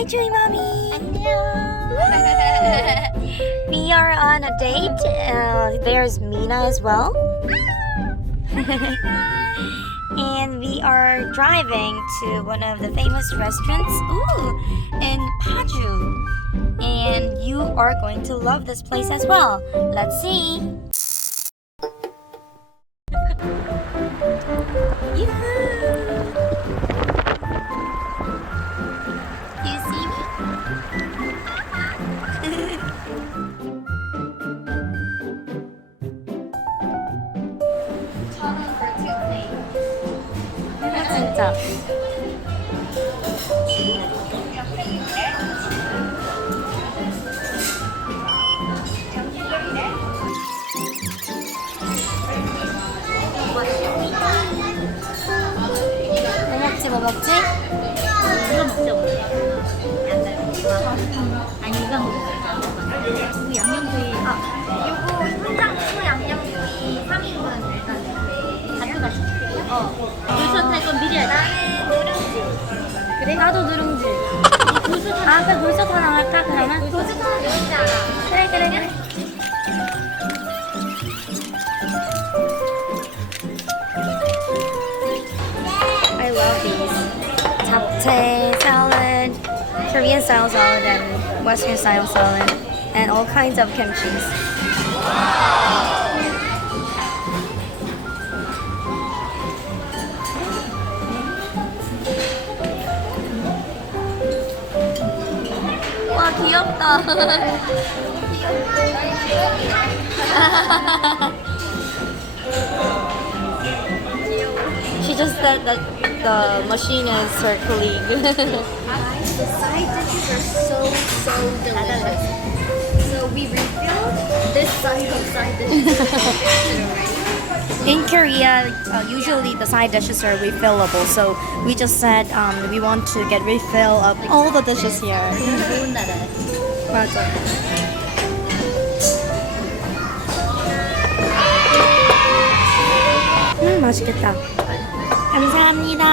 Hi, CHOI Mommy. 안녕. We are on a date. There's Minah as well. And we are driving to one of the famous restaurants in Paju. And you are going to love this place as well. Let's see. Do you see me? 진짜. 뭐 먹지? 이거 먹자 오늘. 아니 이거 먹자. 그 양념구이. 요거 현장초 양념구이 3인분 일단 가져가 시킬게요. 불솥 할 건 미리 하자. 나는 누룽지. 그래? 나도 누룽지. 그럼 불솥 하나 할까 그러면? 고추 하나 누룽지 하나. 그래. I love these. 잡채 salad, Korean style salad, and Western style salad, and all kinds of kimchis. 와 귀엽다. She just said that the machine is circling. The side dishes are so delicious. So we refilled this side of side dishes. In Korea, usually the side dishes are refillable, so we just said we want to get refill of all the dishes here. 좋은 나라야. 맞아. 맛있겠다. 감사합니다.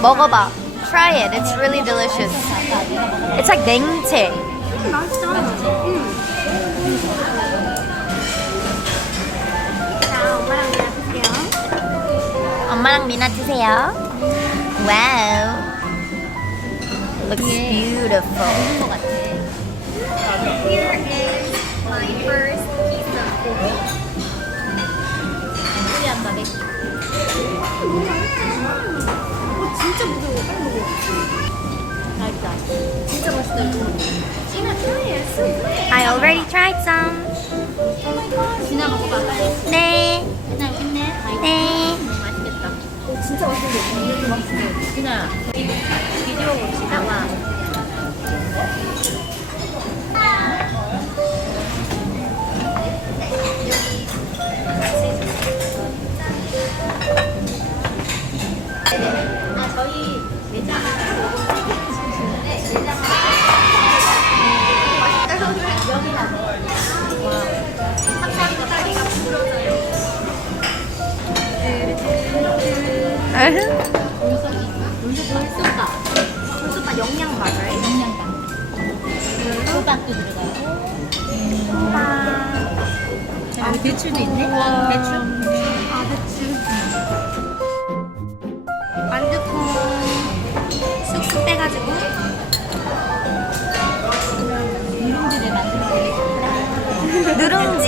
먹어봐. Try it. It's really delicious. It's like 냉채. 자, 엄마랑 미나 드세요. 엄마랑 미나 드세요. 와우. Looks beautiful. 것 같아. Here is my first piece of gobi. 코리안 바베큐. 진짜 부드러워. 빨리 먹어. 맛있다. 진짜 맛있다. Jinah, try it. So good. I already tried some. Oh my god. 지나 먹어봐 빨리. 네. 그냥 힘내. 네. 맛있겠다. 진짜 맛있는데. 이것도 맛있어. 그냥 비디오 보시다가 저희 매장 여기 가서 항상 다리가 부러져요. 돌솥밥. 돌솥밥 영양 맞아요? 영양가. 호박도 들어가요. 여기 배추도 있네. 배추. 아, 배추. 만두콩 쑥쑥 빼가지고 누룽지를 만들어. 누룽지